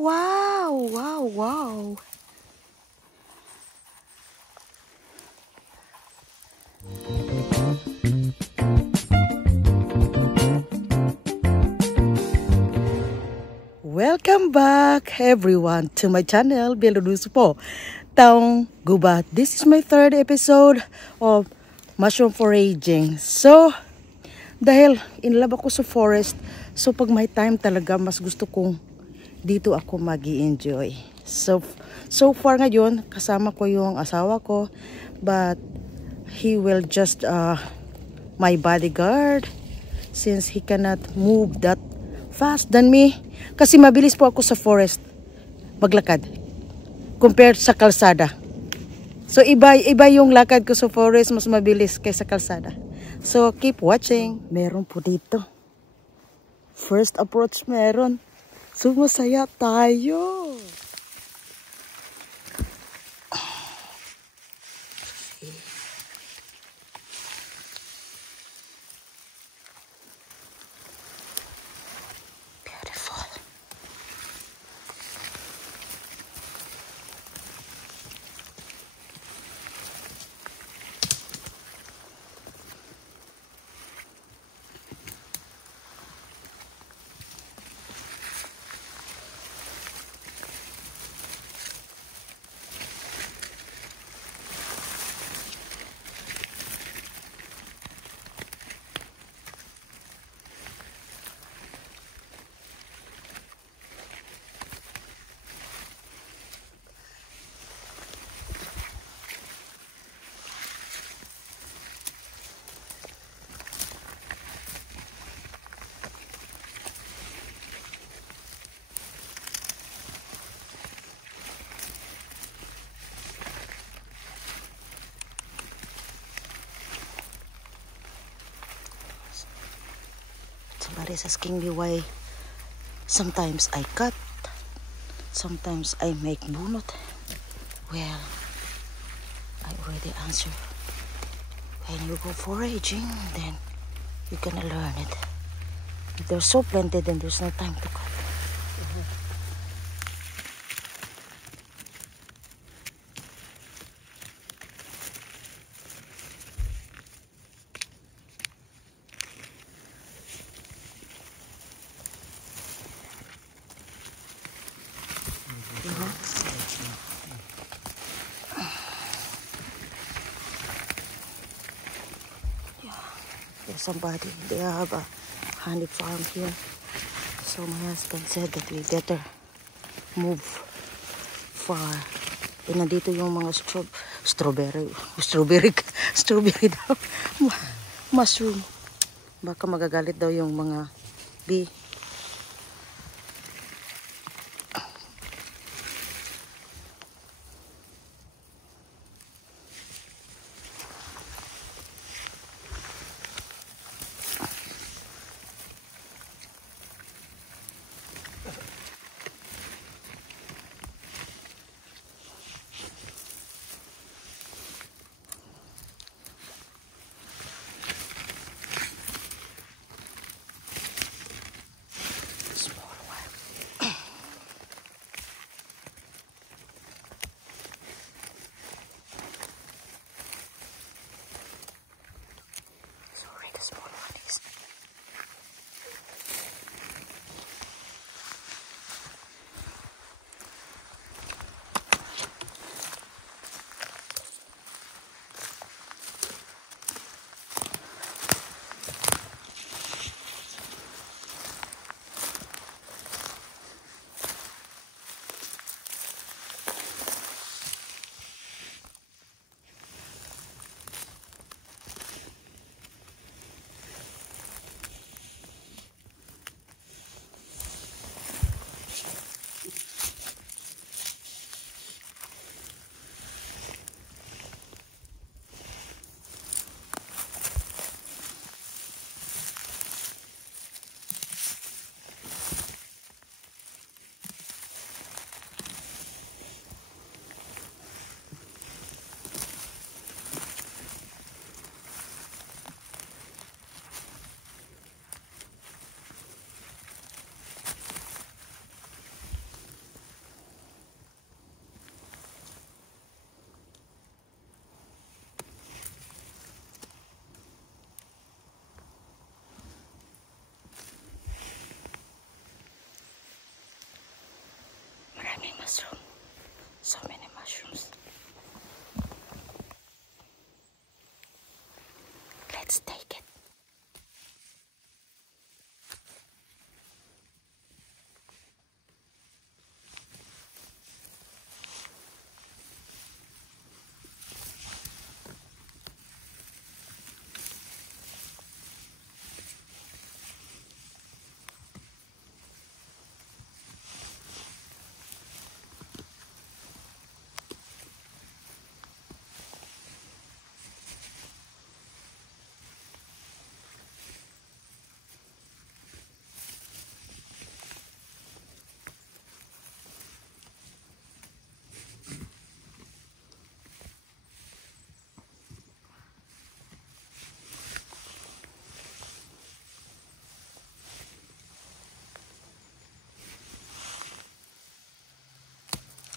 wow, wow, wow. Welcome back everyone to my channel, Bienvenidos po Taong Gubat. This is my third episode of mushroom foraging. So, dahil in love ako sa forest, so pag may time talaga, mas gusto kong dito ako mag-i-enjoy. So far ngayon, kasama ko yung asawa ko, but he will just my bodyguard since he cannot move that fast than me. Kasi mabilis po ako sa forest maglakad compared sa kalsada. So iba yung lakad ko sa forest, mas mabilis kaysa kalsada. So keep watching. Meron po dito. First approach meron. So masaya tayo. Beautiful. Somebody's asking me why sometimes I cut, sometimes I make bunot. Well, I already answered. When you go foraging, then you're gonna learn it. If they're so plenty, then there's no time to cut. There's somebody, they have a honey farm here. So my husband said that we better move far. E nandito yung mga strawberry daw. Mushroom. Baka magagalit daw yung mga bee. many mushrooms. So many mushrooms. Let's take it.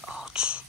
Ouch.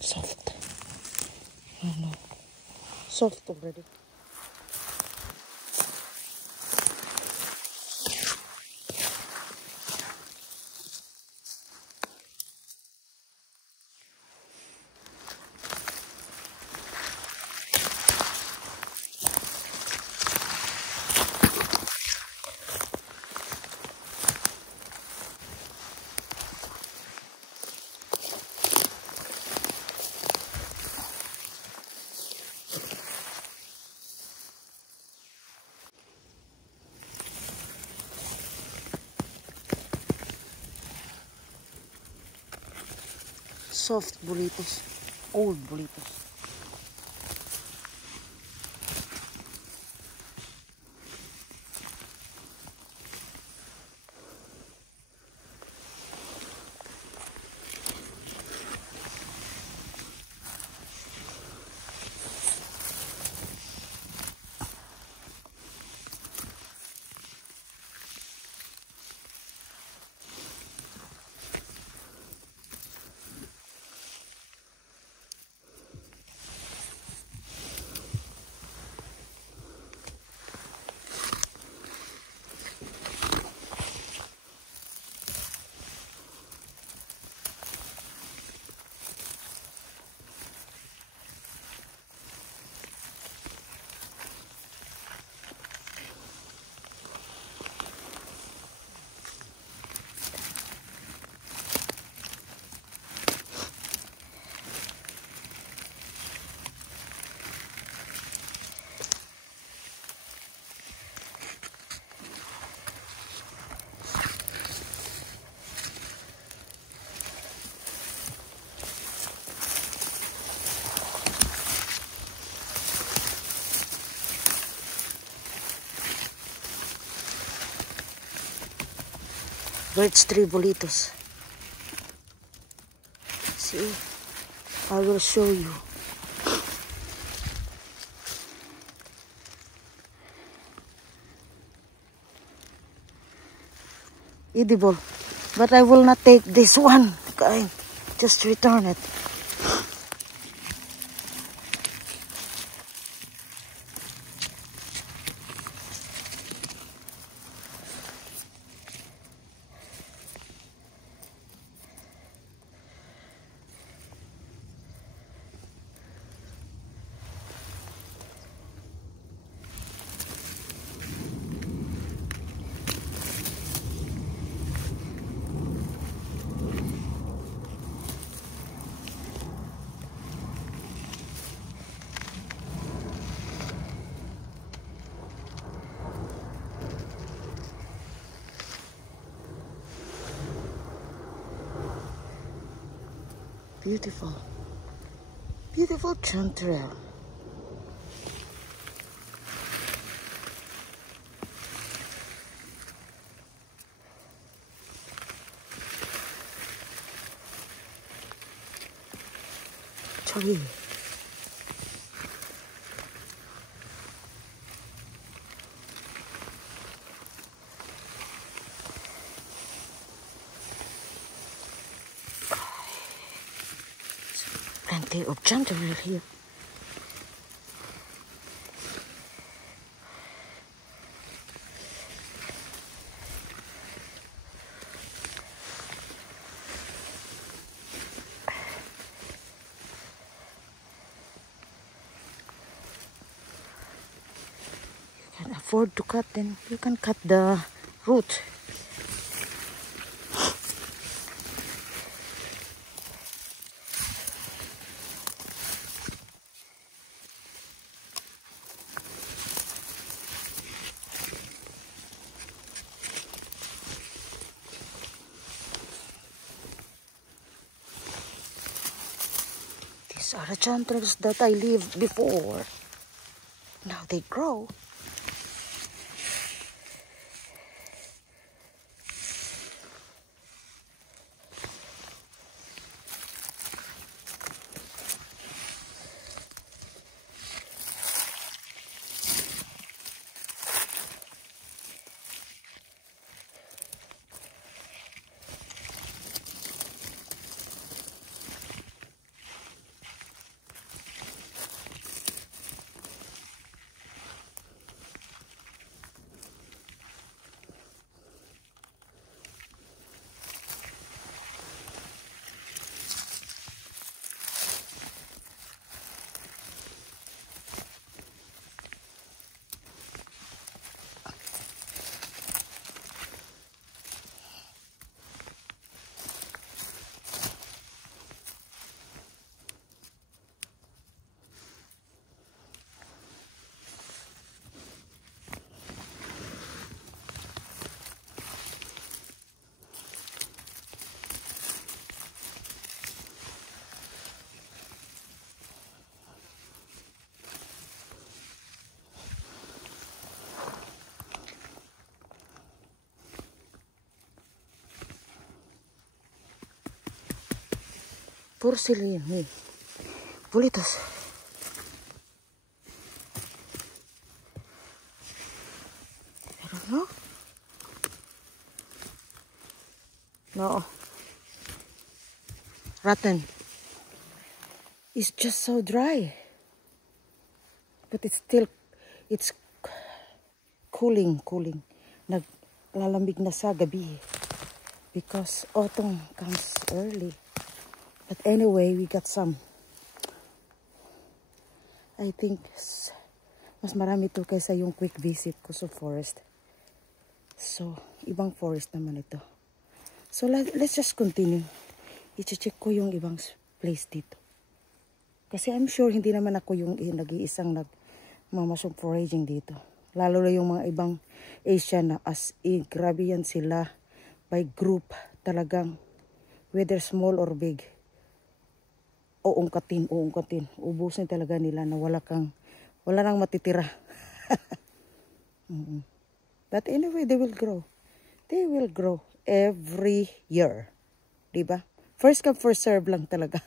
Soft. Oh no. Soft already. Soft burritos. Old burritos. Birch tree burritos. See, I will show you. Edible, but I will not take this one. I just return it. Beautiful. Beautiful chanterelle. Sorry. Plenty of chanterelle here. You can afford to cut, then you can cut the root. These are the chanterelles that I lived before. Now they grow. Porcelain, Bulitos. I don't know. No. Rotten. It's just so dry. But it's still, it's cooling. Naglalamig na sa gabi. Because autumn comes early. But anyway, we got some. I think mas marami to kaysa yung quick visit ko sa forest. So, ibang forest naman ito. So, let's just continue. I-check ko yung ibang place dito. Kasi I'm sure hindi naman ako yung nag-iisang nagmamasyong foraging dito. Lalo na yung mga ibang Asian na as in, grabe yan sila by group talagang, whether small or big. Uungkatin. Ubusin talaga nila na wala nang matitira. But anyway, they will grow. They will grow every year. Diba? First come, first serve lang talaga.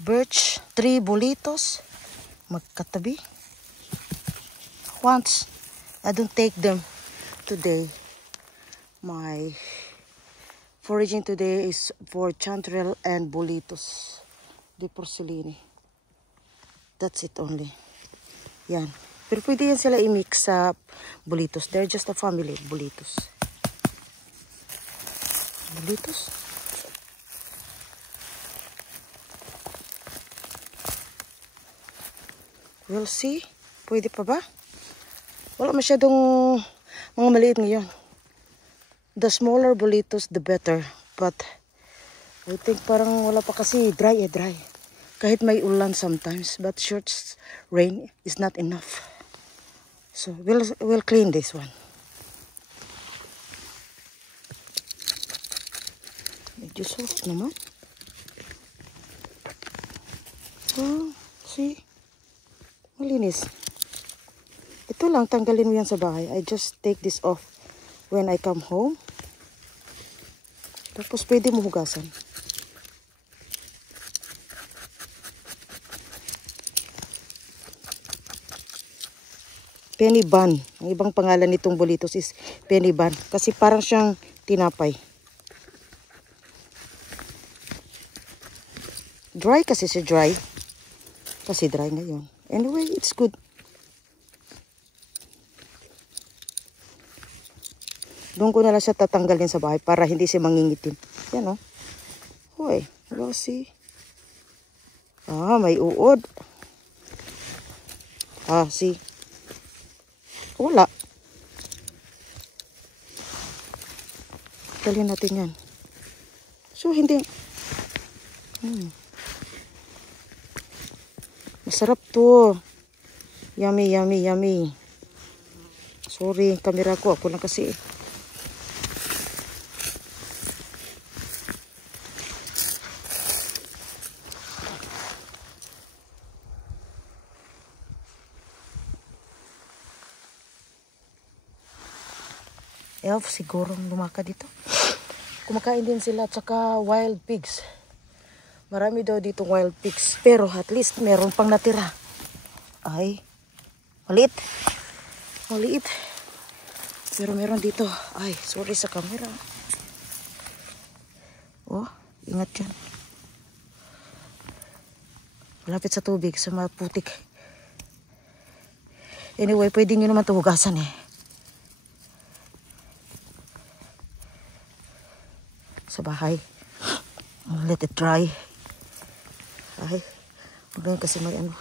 Birch tree bulitos. Magkatabi. Once, I don't take them today. My foraging today is for chanterelle and bulitos. The porcellini. That's it only. Yan. Pero pwede yan sila i-mix sa bulitos. They're just a family, bulitos. Bulitos? We'll see. Pwede pa ba? Wala masyadong mga maliit ngayon. The smaller bulitos, the better. But I think parang wala pa kasi dry. Kahit may ulan sometimes. But short rain is not enough. So we'll clean this one. Diyos naman. Oh, see? Malinis. Ito lang, tanggalin mo yan sa bahay. I just take this off when I come home. Tapos pwede mo hugasan. Penny bun. Ang ibang pangalan nitong Bolitos is penny bun. Kasi parang siyang tinapay. Dry kasi siya dry. Kasi dry ngayon. Anyway, it's good. Doon ko na lang siya tatanggalin sa bahay para hindi siya mangingitim. Yan o. Hoy, hello, see? Ah, may uod. Ah, see? Wala. Dalhin natin yan. So, hindi. Masarap to. Yummy, yummy, yummy. Sorry, kamera ko. Ako lang kasi. Elf sigurong lumaka dito. Kumakain din sila tsaka wild pigs. Marami daw dito wild pigs. Pero at least meron pang natira. Ay, maliit. Maliit. Pero meron dito. Ay, sorry sa camera. Oh, ingat dyan. Malapit sa tubig, sa maputik. Anyway, pwede nyo naman ito hugasan eh. Sa bahay. Let it dry. Ay, huwag kasi may ano.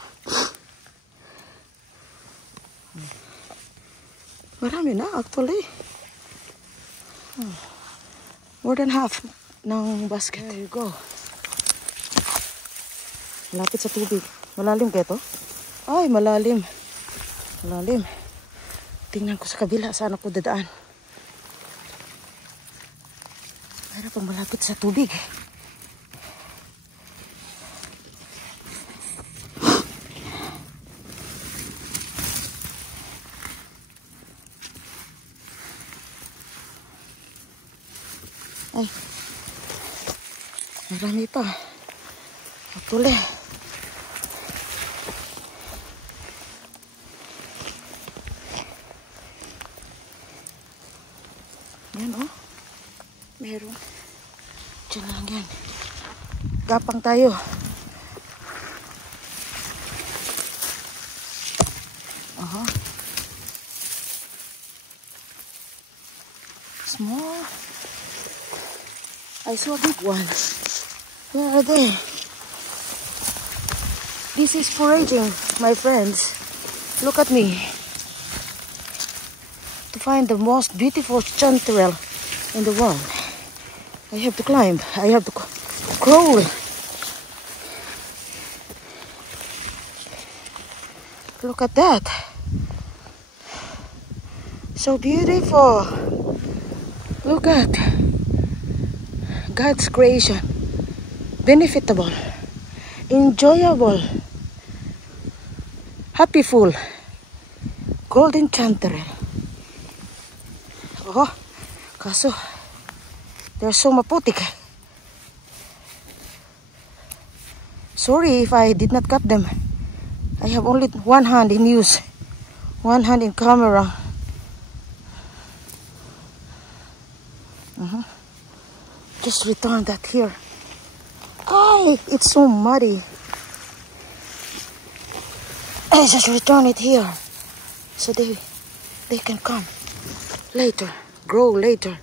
Marami na actually. More than half ng basket. There you go. Malapit sa tubig. Malalim kaya to? Ay, malalim. Malalim. Tingnan ko sa kabila. Saan ako dadaan? Para pang malapit sa tubig. Ay. Marami pa. Actually. Yan oh. Meron. Diyan lang yan. Gapang tayo. Aha. Small. I saw a big one. Where are they? This is foraging, my friends. Look at me. To find the most beautiful chanterelle in the world, I have to climb. I have to crawl. Look at that. So beautiful. Look at God's creation. Benefitable. Enjoyable. Happyful. Golden chanterelle. Oh, kaso they're so maputik. Sorry if I did not cut them. I have only one hand in use. One hand in camera. Just return that here. Ay, it's so muddy. I just return it here. So they can come later. Grow later.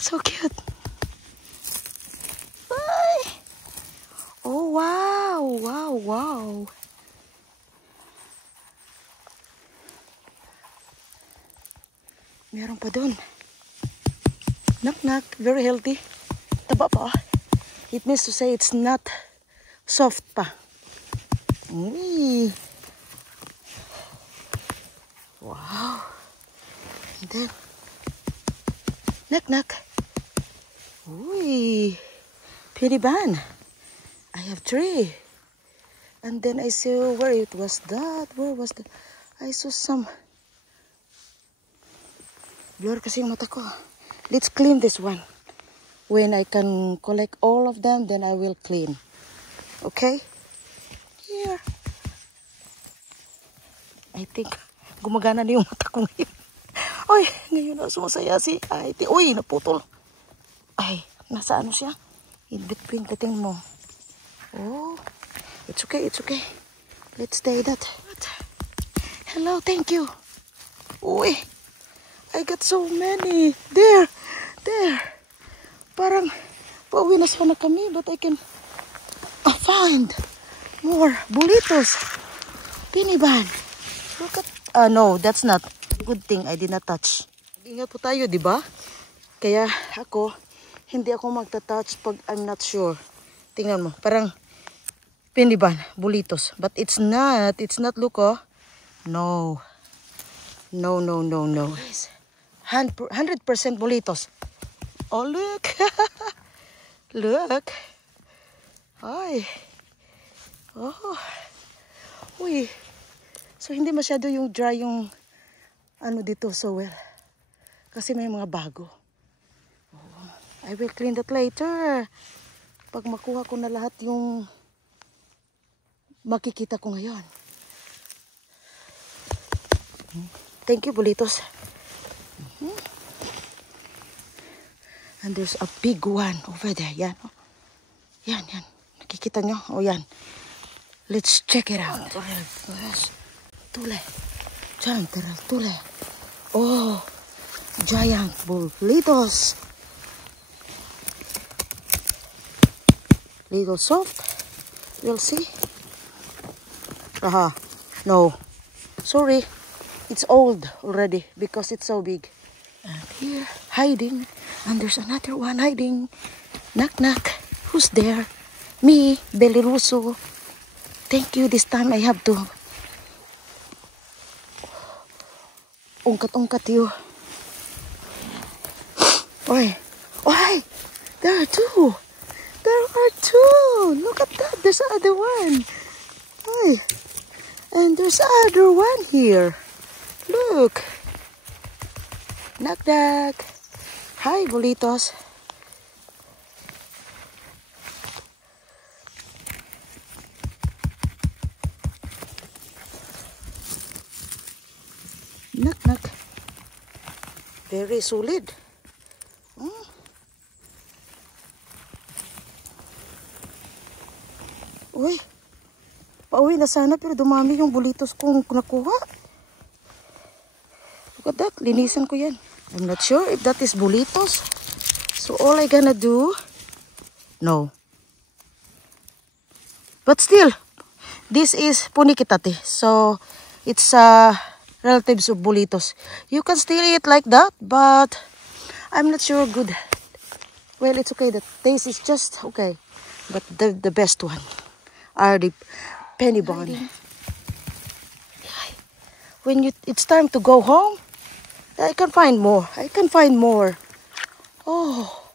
So cute. Ay. Oh, wow. Wow, wow. Meron pa dun. Knock. Very healthy. Taba pa. It means to say it's not soft pa. Uy. Wow. And then, knock. Uy. Piniban. I have 3. And then I saw where it was that. Where was that? I saw some. Blur kasi yung mata ko. Let's clean this one. When I can collect all of them, then I will clean. Okay? Here. I think gumagana na yung mata ko ngayon. Ay, ngayon na sumasaya si Aiti. Uy, naputol. Ay, nasa ano siya? In between, kating mo. Oh, it's okay. Let's stay that. Hello, thank you. Uy, I got so many. There. Parang pauwi na sana kami, but I can find more bulitos. Piniban. Look at, no, that's not. Good thing I did not touch. Ingat po tayo, di ba? Kaya ako, hindi ako magta-touch pag I'm not sure. Tingnan mo, parang piniban, bulitos. But it's not look, oh. No. 100% bulitos. Oh, look. Look. Ay. Oh. Uy. So, hindi masyado yung dry yung ano dito so well. Kasi may mga bago. Oh. I will clean that later. Pag makuha ko na lahat yung makikita ko ngayon. Thank you, bulitos. And there's a big one over there. Yan. Oh. Yan. Nakikita nyo? O yan. Let's check it out. Tule. Tule. Oh. Giant bulitos. Little soft. We'll see. Aha. No. Sorry. It's old already because it's so big. And here, hiding. And there's another one hiding. Knock. Who's there? Me, Belly Russo. Thank you. This time I have to ungkat you. Oy. There are two. Look at that. There's another one. Oy. And there's another one here. Look. Knock. Hi, bulitos. Knock. Very solid. Uy. Pauwi na sana pero dumami yung bulitos kong nakuha. Look at that. Linisan ko yan. I'm not sure if that is bulitos. So all I gonna do... No. But still, this is punikitate. So it's relatives of bulitos. You can still eat like that, but I'm not sure good. Well, it's okay. The taste is just okay. But the best one are the penny bun. When it's time to go home, I can find more. Oh,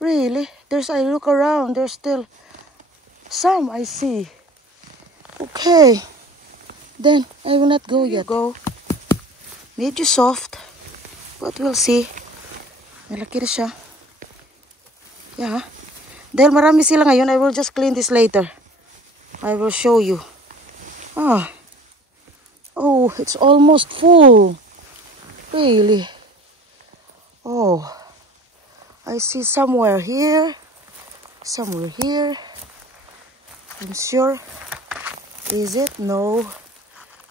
really? I look around. There's still some I see. Okay. Then I will not go yet. Go. Medyo soft. But we'll see. Malaki na siya. Yeah. Dahil marami sila ngayon, I will just clean this later. I will show you. Oh, it's almost full. Really? Oh, I see somewhere here. I'm sure. Is it? No,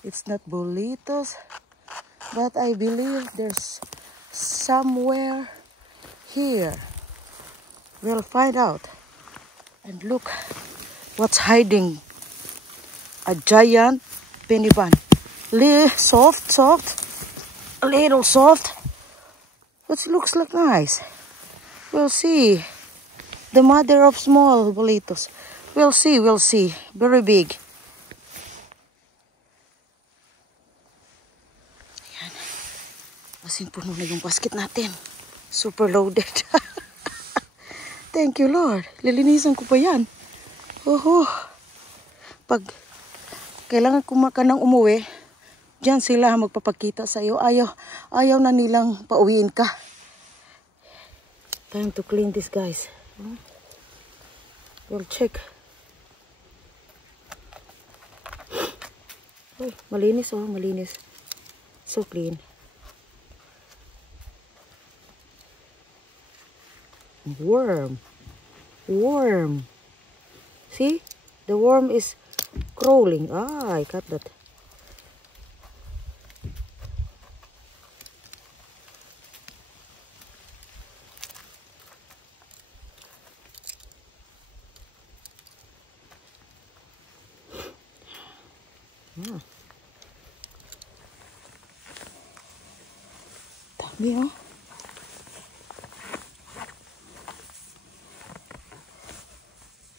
it's not bulitos. But I believe there's somewhere here. We'll find out. And look what's hiding. A giant penny bun. Soft, a little soft. But it looks like nice. We'll see. The mother of small bolitos. We'll see. Very big. Ayan. Asin puno na yung basket natin. Super loaded. Thank you, Lord. Lilinisan ko pa yan. Pag kailangan ka nang umuwi, diyan sila magpapakita sa iyo. Ayaw na nilang pauwiin ka. Time to clean this, guys. We'll check. Uy, malinis oh, malinis. So clean. Worm. See? The worm is crawling. I got that. Dami oh.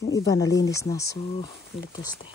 Yung iba nalinis na, so likas tayo.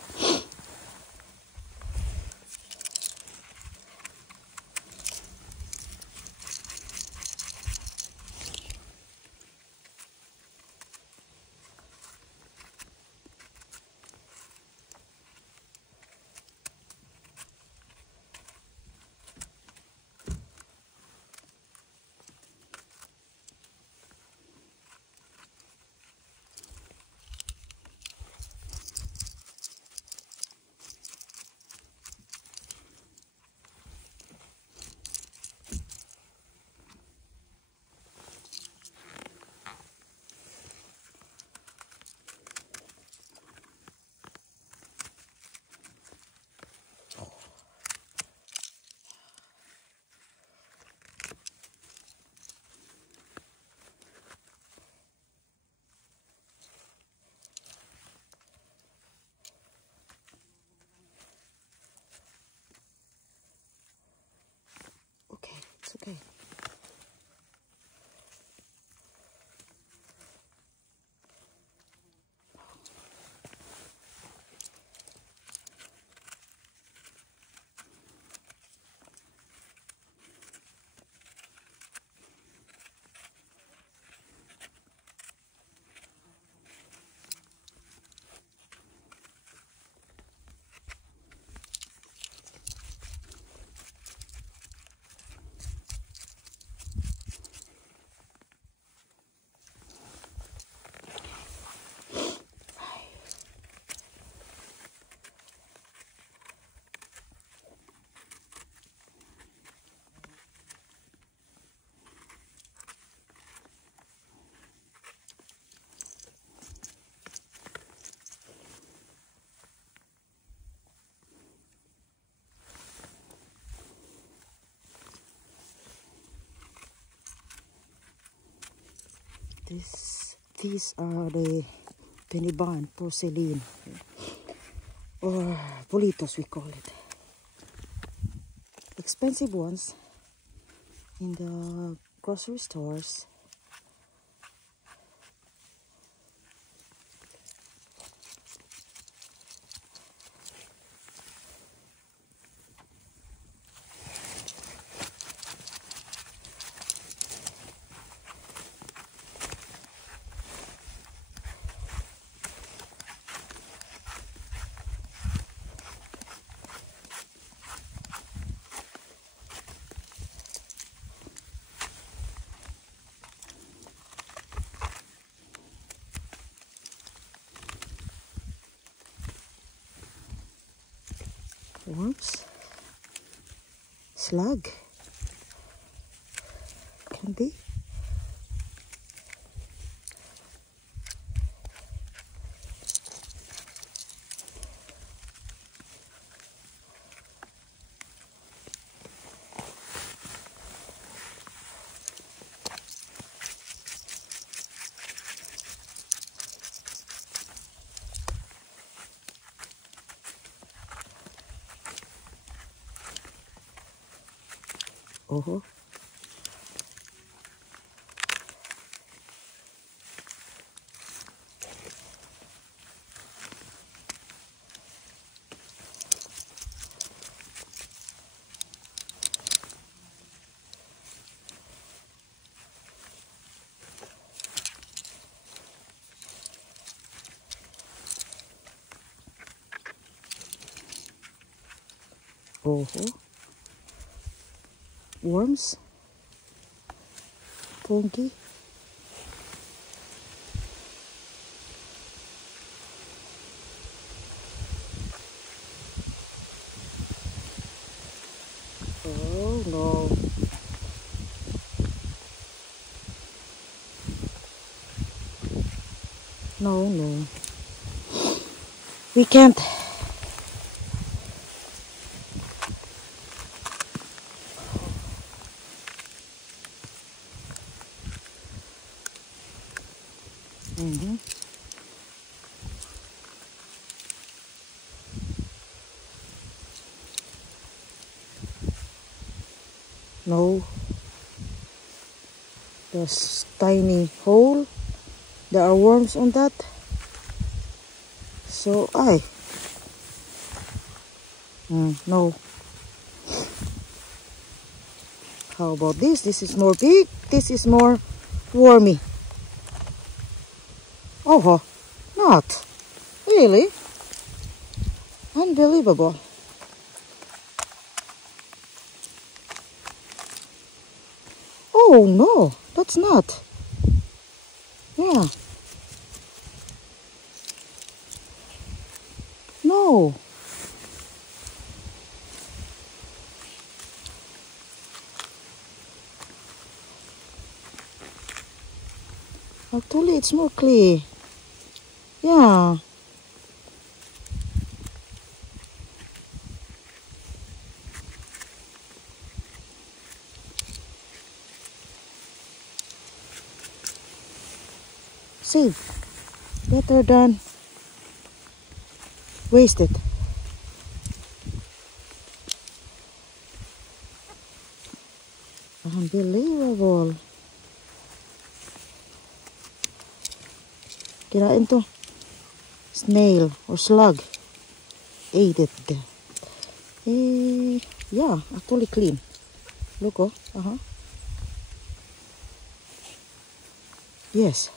Okay. These are the penny bun porcelain, or bolitos we call it. Expensive ones in the grocery stores. Worms, slug, can be. Oh. Oh. Worms. Funky. Oh no. No, no. We can't. Mm-hmm. No. There's tiny hole. There are worms on that. So no. How about this? This is more big. This is more wormy. Oh, not. Really? Unbelievable. Oh no, that's not. Yeah. No. Actually, it's more clear. Yeah. See, better than wasted. Unbelievable. Kirain to. Snail or slug ate it. Yeah, actually clean. Look, oh. Yes.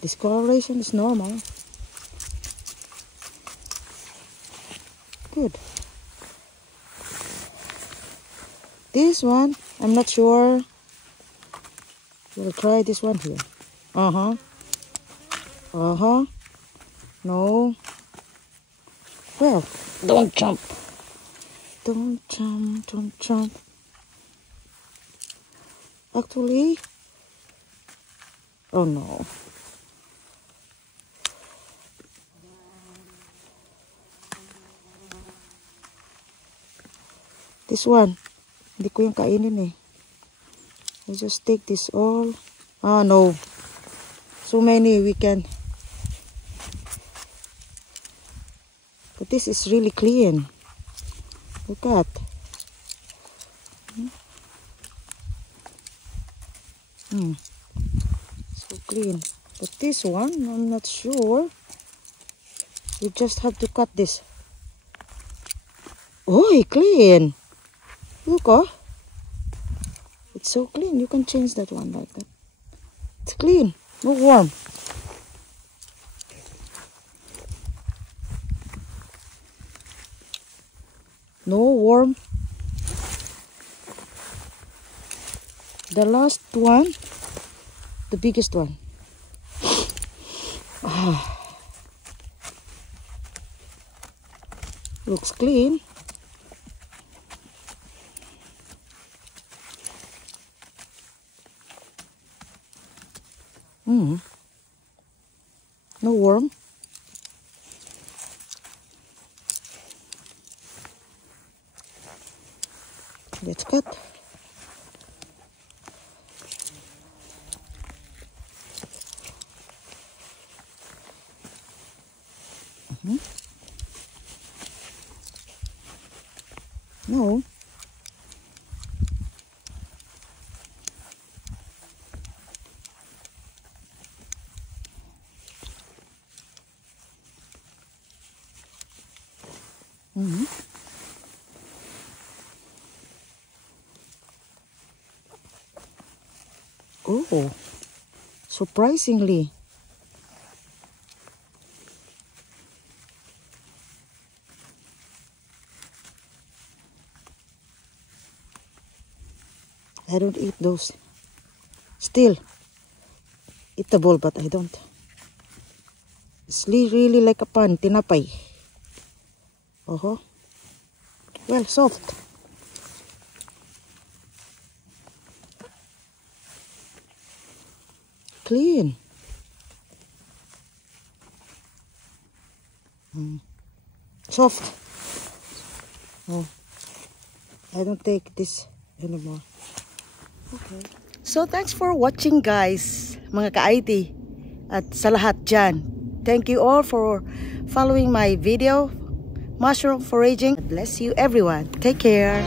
Discoloration is normal. Good. This one, I'm not sure. We'll try this one here. No. Well, don't jump. Don't jump, don't jump. Actually, oh no. This one, hindi ko yung kainin eh. I just take this all. Ah, no. So many we can. But this is really clean. Look at. So clean. But this one, I'm not sure. You just have to cut this. Oh, clean. Look, oh. It's so clean. You can change that one like that. It's clean. No worm. No worm. The last one, the biggest one. Looks clean. No worm. Let's cut. No. Mm-hmm. Oh, surprisingly. I don't eat those. Still eatable, but I don't. It's really like a pan, tinapay. Well, soft. Clean. Soft. Oh, I don't take this anymore. Okay. So thanks for watching, guys, mga ka-IT. At sa lahat dyan, thank you all for following my video, Mushroom Foraging. God bless you everyone. Take care.